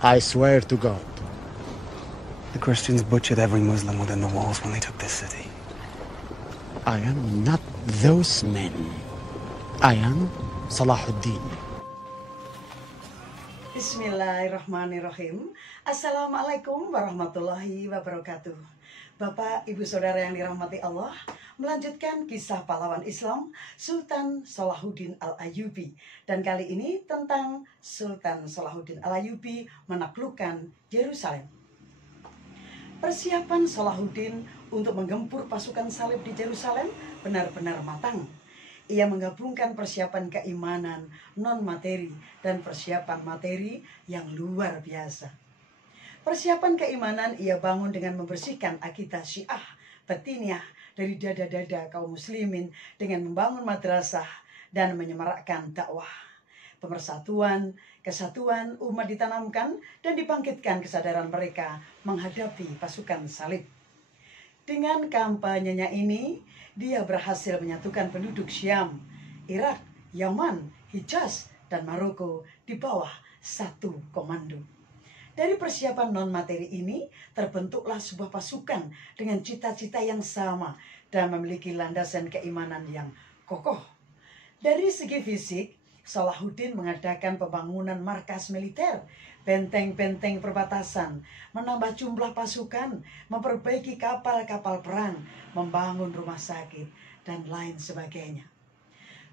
I swear to God. The Christians butchered every Muslim within the walls when they took this city. I am not those men. I am Salahuddin. Bismillahirrahmanirrahim. Assalamualaikum warahmatullahi wabarakatuh. Bapak, Ibu, Saudara yang dirahmati Allah, melanjutkan kisah pahlawan Islam Sultan Salahuddin Al-Ayyubi. Dan kali ini tentang Sultan Salahuddin Al-Ayyubi menaklukkan Yerusalem. Persiapan Salahuddin untuk menggempur pasukan salib di Yerusalem benar-benar matang. Ia menggabungkan persiapan keimanan non-materi dan persiapan materi yang luar biasa. Persiapan keimanan ia bangun dengan membersihkan akidah Syiah Batiniyah dari dada-dada kaum muslimin dengan membangun madrasah dan menyemarakkan dakwah. Pemersatuan, kesatuan umat ditanamkan dan dibangkitkan kesadaran mereka menghadapi pasukan salib. Dengan kampanyenya ini, dia berhasil menyatukan penduduk Syam, Irak, Yaman, Hijaz, dan Maroko di bawah satu komando. Dari persiapan non-materi ini, terbentuklah sebuah pasukan dengan cita-cita yang sama dan memiliki landasan keimanan yang kokoh. Dari segi fisik, Salahuddin mengadakan pembangunan markas militer, benteng-benteng perbatasan, menambah jumlah pasukan, memperbaiki kapal-kapal perang, membangun rumah sakit, dan lain sebagainya.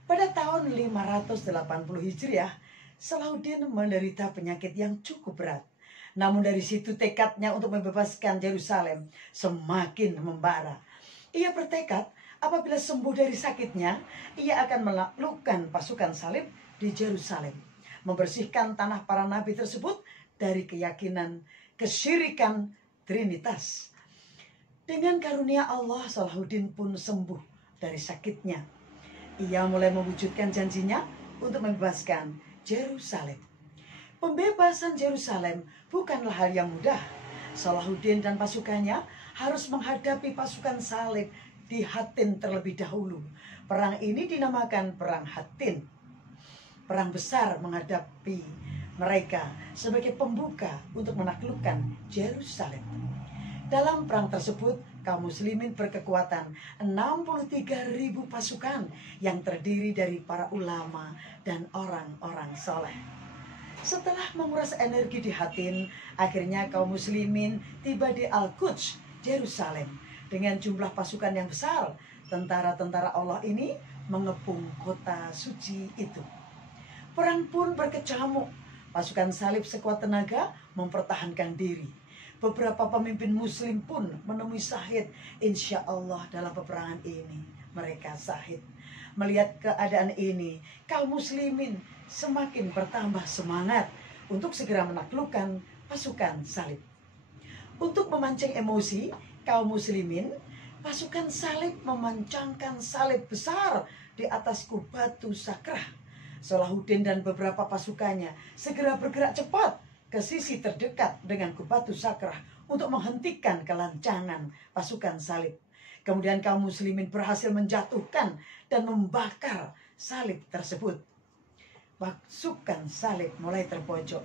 Pada tahun 580 Hijriah, Salahuddin menderita penyakit yang cukup berat. Namun dari situ tekadnya untuk membebaskan Yerusalem semakin membara. Ia bertekad apabila sembuh dari sakitnya, ia akan menaklukkan pasukan salib di Yerusalem, membersihkan tanah para nabi tersebut dari keyakinan kesyirikan Trinitas. Dengan karunia Allah, Salahuddin pun sembuh dari sakitnya. Ia mulai mewujudkan janjinya untuk membebaskan Yerusalem. Pembebasan Yerusalem bukanlah hal yang mudah. Salahuddin dan pasukannya harus menghadapi pasukan salib di Hattin terlebih dahulu. Perang ini dinamakan Perang Hattin. Perang besar menghadapi mereka sebagai pembuka untuk menaklukkan Yerusalem. Dalam perang tersebut, kaum muslimin berkekuatan 63.000 pasukan yang terdiri dari para ulama dan orang-orang soleh. Setelah menguras energi di Hattin, akhirnya kaum muslimin tiba di Al-Quds, Yerusalem. Dengan jumlah pasukan yang besar, tentara-tentara Allah ini mengepung kota suci itu. Perang pun berkecamuk. Pasukan salib sekuat tenaga mempertahankan diri. Beberapa pemimpin muslim pun menemui syahid. Insya Allah dalam peperangan ini mereka syahid. Melihat keadaan ini, kaum muslimin semakin bertambah semangat untuk segera menaklukkan pasukan salib. Untuk memancing emosi kaum muslimin, pasukan salib memancangkan salib besar di atas Kubatu Sakrah. Salahuddin dan beberapa pasukannya segera bergerak cepat ke sisi terdekat dengan Kubatu Sakrah untuk menghentikan kelancangan pasukan salib. Kemudian kaum muslimin berhasil menjatuhkan dan membakar salib tersebut. Pasukan salib mulai terpojok.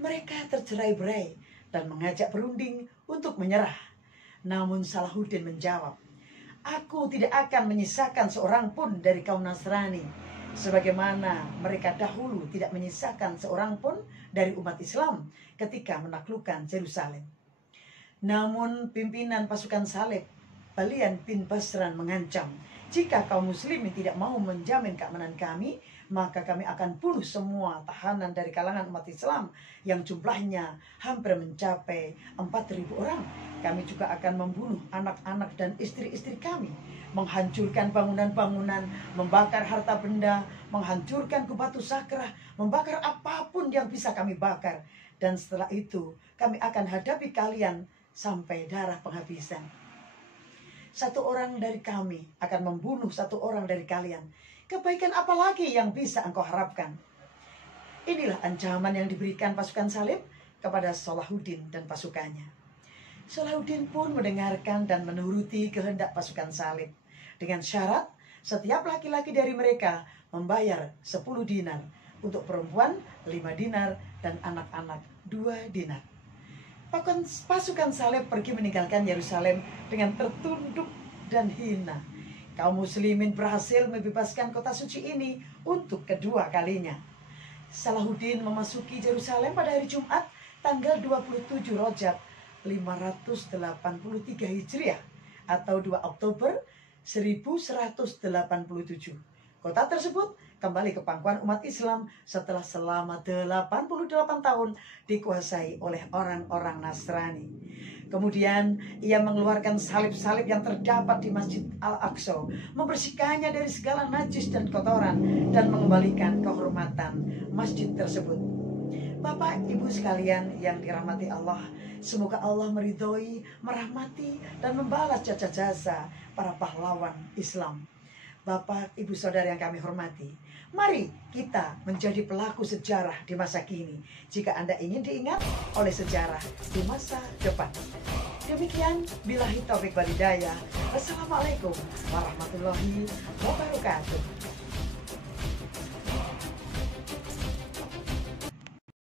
Mereka tercerai-berai dan mengajak berunding untuk menyerah. Namun Salahuddin menjawab, "Aku tidak akan menyisakan seorang pun dari kaum Nasrani, sebagaimana mereka dahulu tidak menyisakan seorang pun dari umat Islam ketika menaklukkan Yerusalem." Namun pimpinan pasukan salib, Balian bin Basran, mengancam, "Jika kaum muslimin tidak mau menjamin keamanan kami, maka kami akan bunuh semua tahanan dari kalangan umat Islam yang jumlahnya hampir mencapai 4.000 orang. Kami juga akan membunuh anak-anak dan istri-istri kami, menghancurkan bangunan-bangunan, membakar harta benda, menghancurkan Kubatu Sakrah, membakar apapun yang bisa kami bakar. Dan setelah itu kami akan hadapi kalian sampai darah penghabisan. Satu orang dari kami akan membunuh satu orang dari kalian. Kebaikan apa lagi yang bisa engkau harapkan?" Inilah ancaman yang diberikan pasukan salib kepada Salahuddin dan pasukannya. Salahuddin pun mendengarkan dan menuruti kehendak pasukan salib. Dengan syarat, setiap laki-laki dari mereka membayar 10 dinar, untuk perempuan 5 dinar, dan anak-anak 2 dinar. Pasukan salib pergi meninggalkan Yerusalem dengan tertunduk dan hina. Kaum muslimin berhasil membebaskan kota suci ini untuk kedua kalinya. Salahuddin memasuki Yerusalem pada hari Jumat tanggal 27 Rajab 583 Hijriah atau 2 Oktober 1187. Kota tersebut kembali ke pangkuan umat Islam setelah selama 88 tahun dikuasai oleh orang-orang Nasrani. Kemudian ia mengeluarkan salib-salib yang terdapat di Masjid Al-Aqsa, membersihkannya dari segala najis dan kotoran, dan mengembalikan kehormatan masjid tersebut. Bapak Ibu sekalian yang dirahmati Allah, semoga Allah meridhoi, merahmati, dan membalas jasa-jasa para pahlawan Islam. Bapak, Ibu, Saudara yang kami hormati, mari kita menjadi pelaku sejarah di masa kini jika Anda ingin diingat oleh sejarah di masa depan. Demikian, billahi taufik wal hidayah. Wassalamualaikum warahmatullahi wabarakatuh.